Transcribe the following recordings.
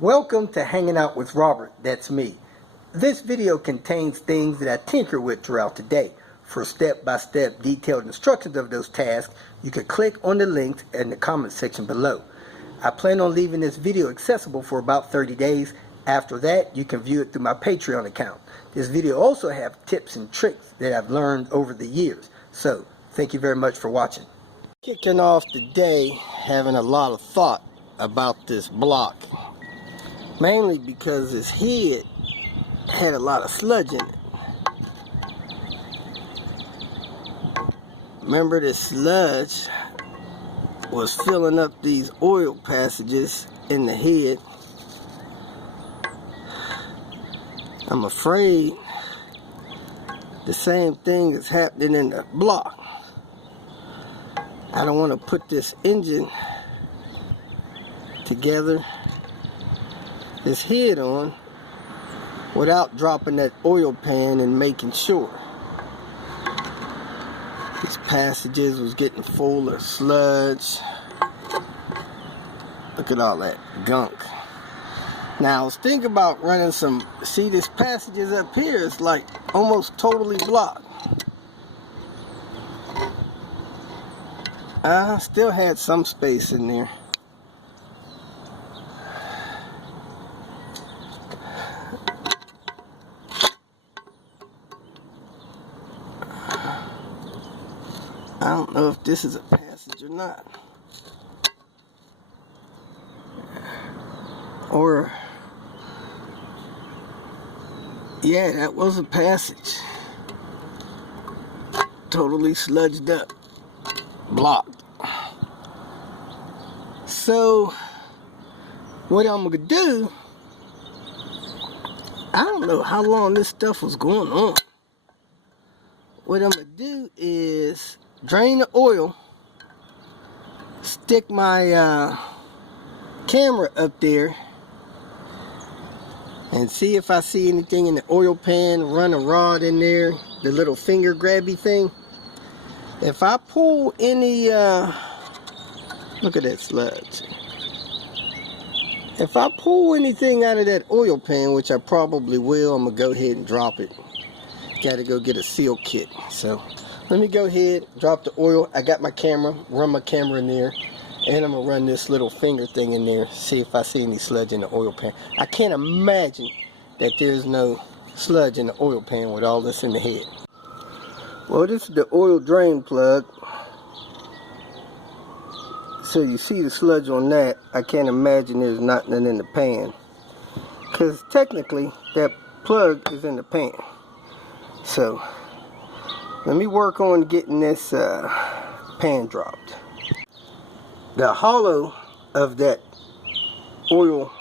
Welcome to Hanging Out with Robert, that's me. This video contains things that I tinker with throughout the day. For step-by-step detailed instructions of those tasks, you can click on the links in the comment section below. I plan on leaving this video accessible for about 30 days. After that, you can view it through my Patreon account. This video also has tips and tricks that I've learned over the years. So, thank you very much for watching. Kicking off the day, having a lot of thought about this block. Mainly because his head had a lot of sludge in it. Remember, the sludge was filling up these oil passages in the head. I'm afraid the same thing is happening in the block. I don't want to put this engine together, this head on, without dropping that oil pan and making sure. These passages was getting full of sludge. Look at all that gunk. Now I was thinking about running some, see this passages up here is like almost totally blocked. I still had some space in there. I don't know if this is a passage or not. Or, yeah, that was a passage. Totally sludged up. Blocked. So, what I'm gonna do, I don't know how long this stuff was going on. What I'm gonna do is drain the oil, stick my camera up there, and see if I see anything in the oil pan. Run a rod in there, the little finger grabby thing. If I pull any, look at that sludge. If I pull anything out of that oil pan, which I probably will, I'm gonna go ahead and drop it. Gotta go get a seal kit. So let me go ahead, drop the oil. I got my camera, run my camera in there, and I'm gonna run this little finger thing in there, see if I see any sludge in the oil pan. I can't imagine that there's no sludge in the oil pan with all this in the head. Well, this is the oil drain plug. So you see the sludge on that. I can't imagine there's nothing in the pan, because technically that plug is in the pan. So let me work on getting this pan dropped. The hollow of that oil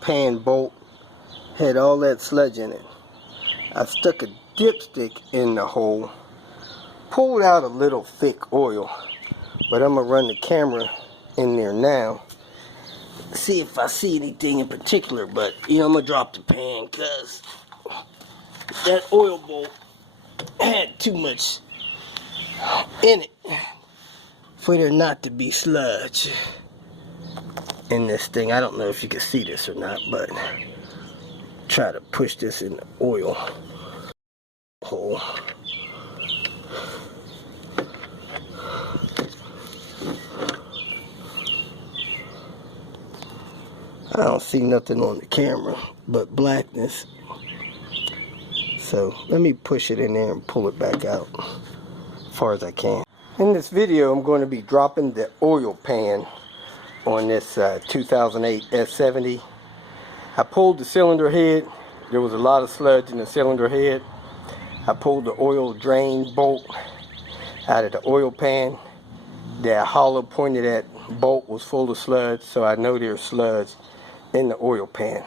pan bolt had all that sludge in it. I stuck a dipstick in the hole, pulled out a little thick oil, but I'm gonna run the camera in there now, see if I see anything in particular. But you know, I'm gonna drop the pan because that oil bolt had too much in it for there not to be sludge in this thing. I don't know if you can see this or not, but try to push this in the oil hole. I don't see nothing on the camera but blackness. So let me push it in there and pull it back out as far as I can. In this video, I'm going to be dropping the oil pan on this 2008 S70. I pulled the cylinder head. There was a lot of sludge in the cylinder head. I pulled the oil drain bolt out of the oil pan. That hollow point of that bolt was full of sludge, so I know there's sludge in the oil pan.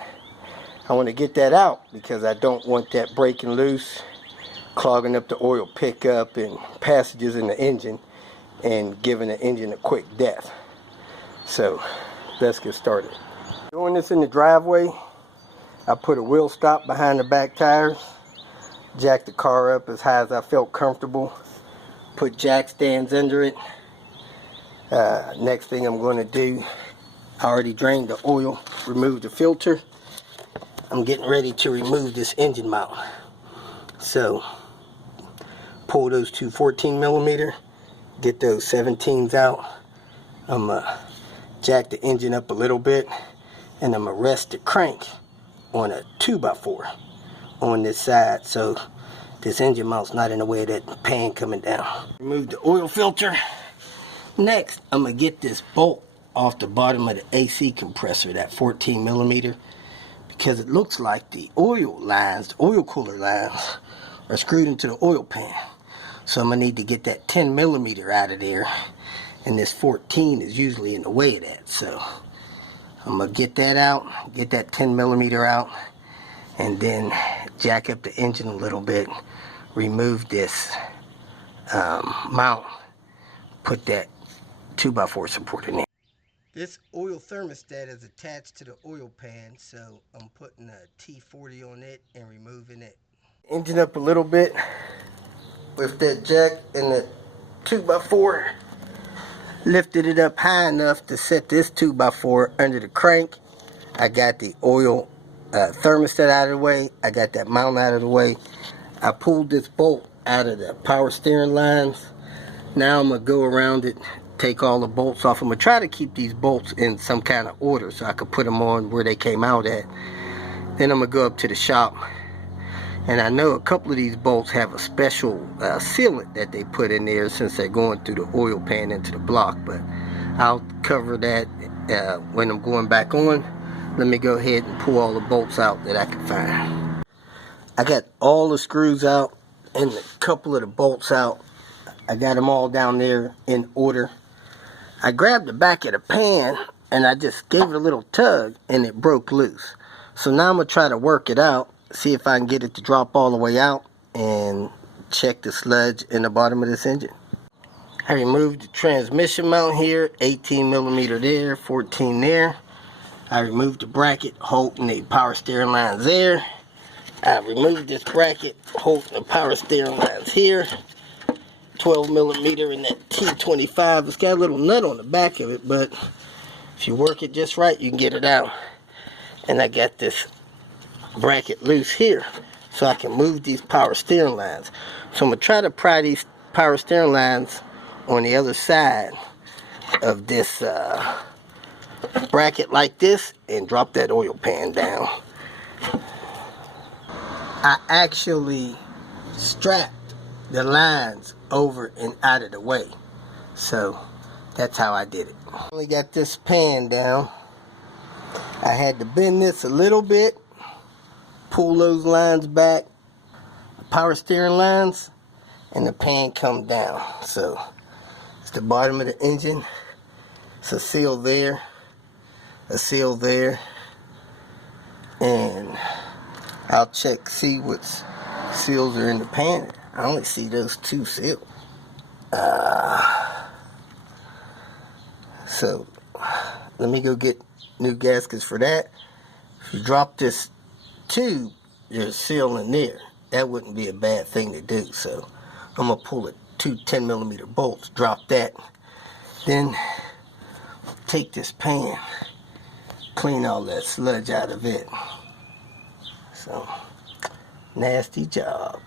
I want to get that out because I don't want that breaking loose, clogging up the oil pickup and passages in the engine and giving the engine a quick death. So let's get started. Doing this in the driveway, I put a wheel stop behind the back tires, jacked the car up as high as I felt comfortable, put jack stands under it. Next thing I'm going to do, I already drained the oil, removed the filter. I'm getting ready to remove this engine mount. So, pull those two 14mm, get those 17s out. I'm gonna jack the engine up a little bit, and I'm gonna rest the crank on a 2x4 on this side, so this engine mount's not in the way of that pan coming down. Remove the oil filter. Next, I'm gonna get this bolt off the bottom of the AC compressor, that 14mm, because it looks like the oil lines, the oil cooler lines, are screwed into the oil pan. So I'm gonna need to get that 10mm out of there, and this 14 is usually in the way of that. So I'm gonna get that out, get that 10mm out, and then jack up the engine a little bit, remove this mount, put that 2x4 support in there. This oil thermostat is attached to the oil pan, so I'm putting a T40 on it and removing it. Engine up a little bit with that jack and the 2x4. Lifted it up high enough to set this 2x4 under the crank. I got the oil thermostat out of the way. I got that mount out of the way. I pulled this bolt out of the power steering lines. Now I'm going to go around it, take all the bolts off. I'm going to try to keep these bolts in some kind of order so I could put them on where they came out at. Then I'm going to go up to the shop. And I know a couple of these bolts have a special sealant that they put in there since they're going through the oil pan into the block. But I'll cover that when I'm going back on. Let me go ahead and pull all the bolts out that I can find. I got all the screws out and a couple of the bolts out. I got them all down there in order. I grabbed the back of the pan and I just gave it a little tug and it broke loose. So now I'm going to try to work it out, see if I can get it to drop all the way out and check the sludge in the bottom of this engine. I removed the transmission mount here, 18mm there, 14 there. I removed the bracket holding the power steering lines there. I removed this bracket holding the power steering lines here. 12mm in that T25. It's got a little nut on the back of it, but if you work it just right, you can get it out. And I got this bracket loose here, so I can move these power steering lines. So I'm going to try to pry these power steering lines on the other side of this bracket like this and drop that oil pan down. I actually strapped the lines over and out of the way, so that's how I did it. Only got this pan down. I had to bend this a little bit, pull those lines back, the power steering lines, and the pan come down. So it's the bottom of the engine. It's a seal there, a seal there, and I'll check, see what seals are in the pan. I only see those two seals. So let me go get new gaskets for that. If you drop this tube, there's a seal in there. That wouldn't be a bad thing to do. So I'm gonna pull the two 10mm bolts, drop that, then take this pan, clean all that sludge out of it. So nasty job.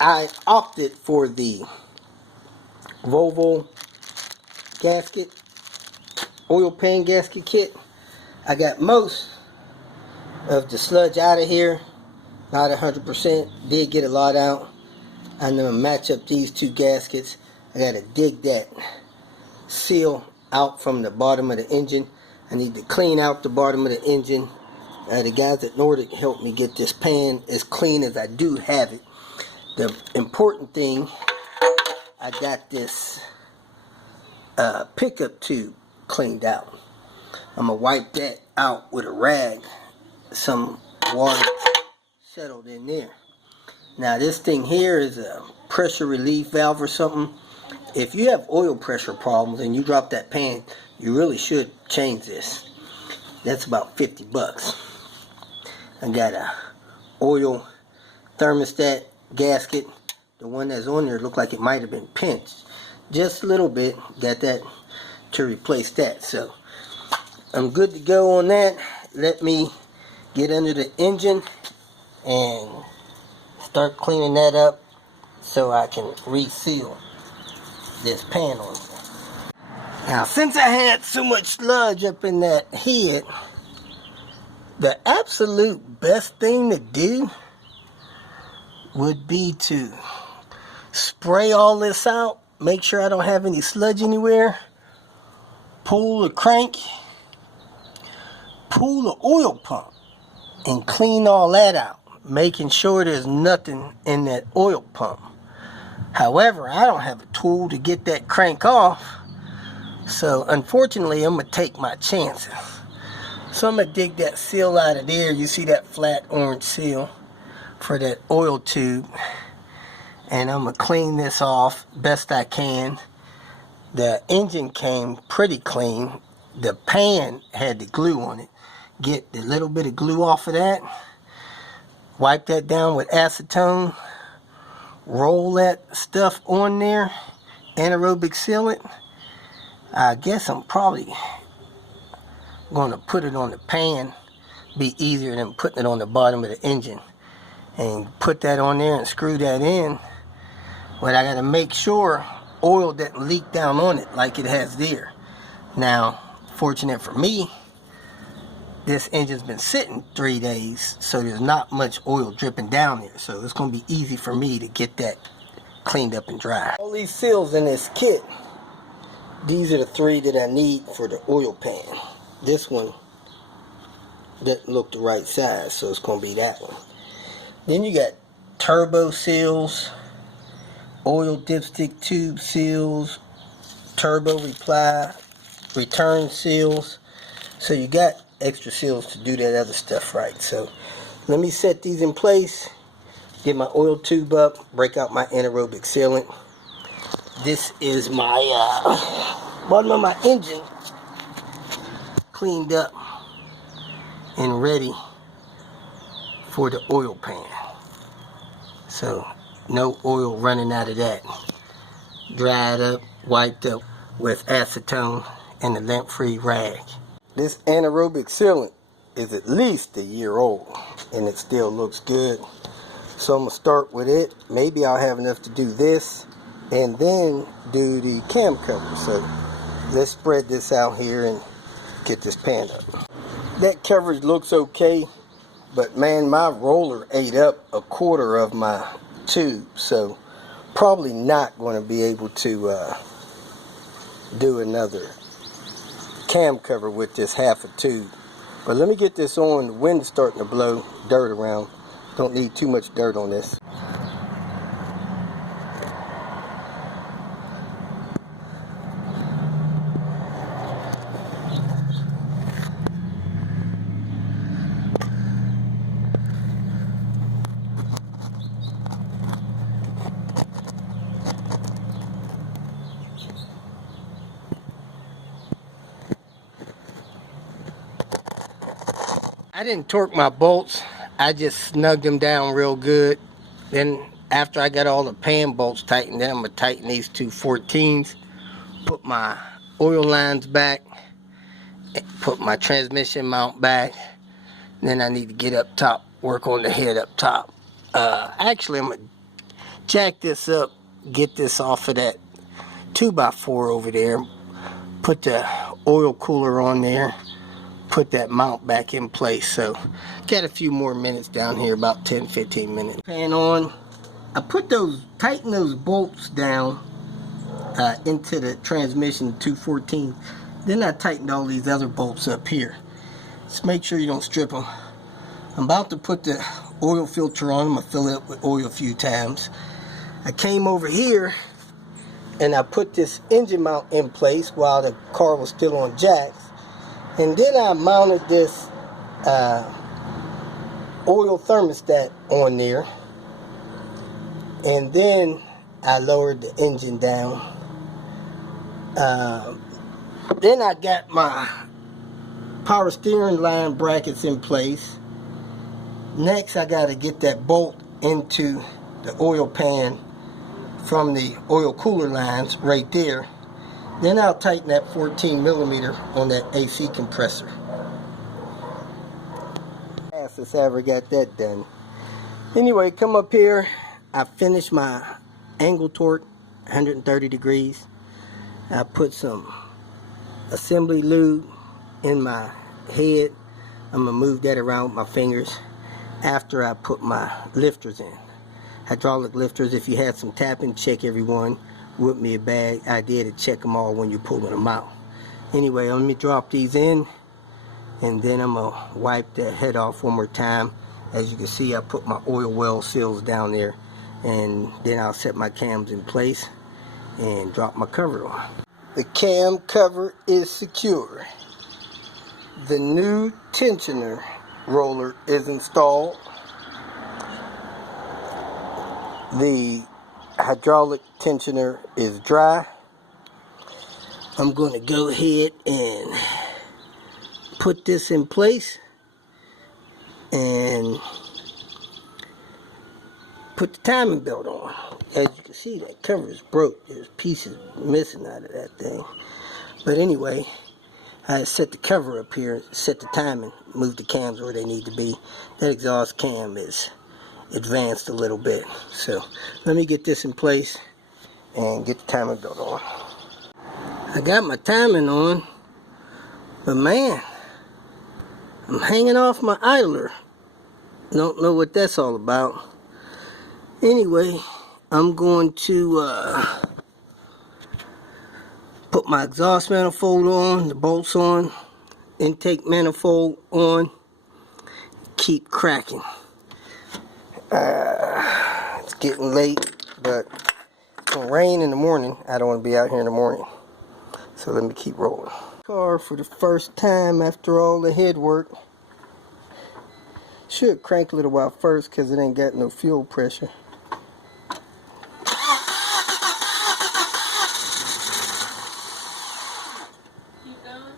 I opted for the Volvo gasket, oil pan gasket kit. I got most of the sludge out of here, not 100%, did get a lot out. I'm going to match up these two gaskets. I got to dig that seal out from the bottom of the engine. I need to clean out the bottom of the engine. The guys at Nordic helped me get this pan as clean as I do have it. The important thing, I got this pickup tube cleaned out. I'm going to wipe that out with a rag. Some water settled in there. Now this thing here is a pressure relief valve or something. If you have oil pressure problems and you drop that pan, you really should change this. That's about 50 bucks. I got a oil thermostat gasket the one that's on there looked like it might have been pinched just a little bit. Got that to replace that. So I'm good to go on that. Let me get under the engine and start cleaning that up so I can reseal this pan on there. Now, since I had so much sludge up in that head, the absolute best thing to do would be to spray all this out, make sure I don't have any sludge anywhere, pull the crank, pull the oil pump, and clean all that out, making sure there's nothing in that oil pump. However, I don't have a tool to get that crank off, so unfortunately I'm going to take my chances. So I'm going to dig that seal out of there. You see that flat orange seal for that oil tube, and I'm going to clean this off best I can. The engine came pretty clean. The pan had the glue on it. Get the little bit of glue off of that, wipe that down with acetone, roll that stuff on there, anaerobic seal it. I guess I'm probably going to put it on the pan. Be easier than putting it on the bottom of the engine. And put that on there and screw that in. But I got to make sure oil doesn't leak down on it like it has there. Now, fortunate for me, this engine's been sitting 3 days, so there's not much oil dripping down there. So it's going to be easy for me to get that cleaned up and dry. All these seals in this kit, these are the 3 that I need for the oil pan. This one doesn't look the right size, so it's going to be that one. Then you got turbo seals, oil dipstick tube seals, turbo return seals. So you got extra seals to do that other stuff right. So let me set these in place, get my oil tube up, break out my anaerobic sealant. This is my bottom of my engine cleaned up and ready for the oil pan. So no oil running out of that. Dried up, wiped up with acetone and a lint-free rag. This anaerobic sealant is at least a year old and it still looks good. So I'm going to start with it. Maybe I'll have enough to do this and then do the cam cover. So let's spread this out here and get this pan up. That coverage looks okay, but man, my roller ate up a quarter of my tube, so probably not going to be able to do another cam cover with this half a tube. But let me get this on. The wind's starting to blow dirt around. Don't need too much dirt on this. I didn't torque my bolts. I just snugged them down real good. Then after I got all the pan bolts tightened, then I'm going to tighten these 2 14s, put my oil lines back, put my transmission mount back. Then I need to get up top, work on the head up top. Actually, I'm going to jack this up, get this off of that 2x4 over there, put the oil cooler on there, put that mount back in place. So got a few more minutes down here, about 10-15 minutes. Pan on. I tighten those bolts down into the transmission 214. Then I tightened all these other bolts up here. Just make sure you don't strip them. I'm about to put the oil filter on. I'm gonna fill it up with oil a few times. I came over here and I put this engine mount in place while the car was still on jacks. And then I mounted this oil thermostat on there. And then I lowered the engine down. Then I got my power steering line brackets in place. Next, I got to get that bolt into the oil pan from the oil cooler lines right there. Then I'll tighten that 14 millimeter on that AC compressor. Fastest I ever got that done. Anyway, come up here. I finished my angle torque, 130 degrees. I put some assembly lube in my head. I'm gonna move that around with my fingers after I put my lifters in. Hydraulic lifters, if you had some tapping, check every one. Wouldn't be a bad idea to check them all when you're pulling them out. Anyway, let me drop these in, and then I'm gonna wipe the head off one more time. As you can see, I put my oil well seals down there, and then I'll set my cams in place and drop my cover on. The cam cover is secure. The new tensioner roller is installed. The hydraulic tensioner is dry. I'm going to go ahead and put this in place and put the timing belt on. As you can see, that cover is broke. There's pieces missing out of that thing. But anyway, I set the cover up here, set the timing, move the cams where they need to be. That exhaust cam is advanced a little bit. So let me get this in place and get the timing belt on. I got my timing on, but man, I'm hanging off my idler. Don't know what that's all about. Anyway, I'm going to put my exhaust manifold on, the bolts on, intake manifold on, keep cracking. It's getting late, but it's gonna rain in the morning. I don't want to be out here in the morning, so let me keep rolling. Car for the first time after all the head work. Should crank a little while first because it ain't got no fuel pressure. Keep going?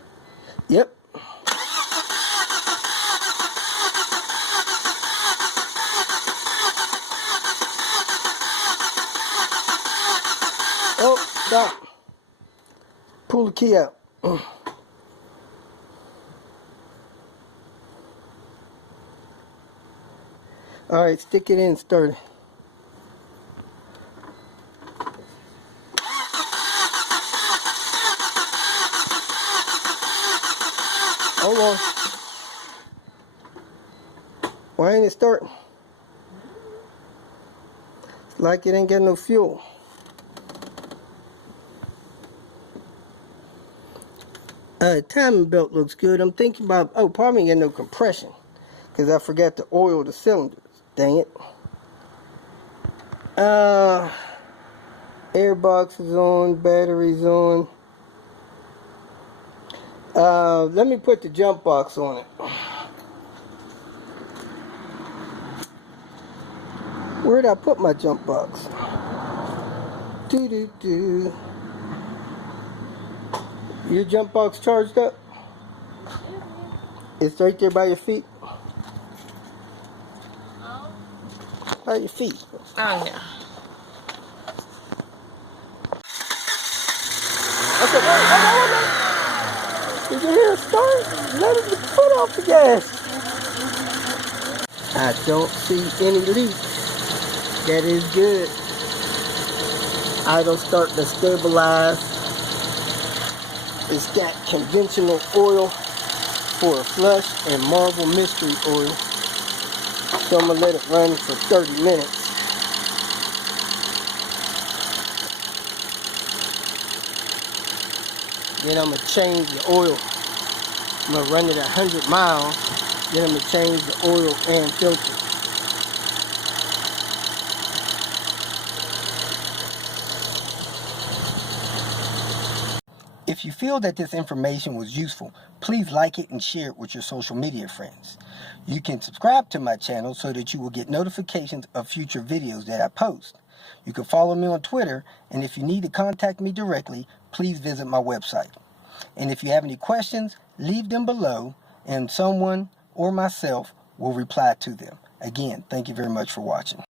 Yep. Oh, stop. Pull the key out. Alright, stick it in, start it. Hold on. Why ain't it starting? It's like it ain't got no fuel. Timing belt looks good. I'm thinking about, oh, probably ain't got no compression because I forgot to oil the cylinders. Dang it. Air box is on, batteries on. Let me put the jump box on it. Where'd I put my jump box? Doo-doo-doo. Your jump box charged up? It's right there by your feet? By your feet. Oh, yeah. I said, wait. Did you hear it start? Let it foot off the gas. I don't see any leaks. That is good. Idle starting to stabilize. It's got conventional oil for a flush and Marvel mystery oil. So I'm going to let it run for 30 minutes. Then I'm going to change the oil. I'm going to run it 100 miles. Then I'm going to change the oil and filter. If you feel that this information was useful, please like it and share it with your social media friends. You can subscribe to my channel so that you will get notifications of future videos that I post. You can follow me on Twitter, and if you need to contact me directly, please visit my website. And if you have any questions, leave them below, and someone or myself will reply to them. Again, thank you very much for watching.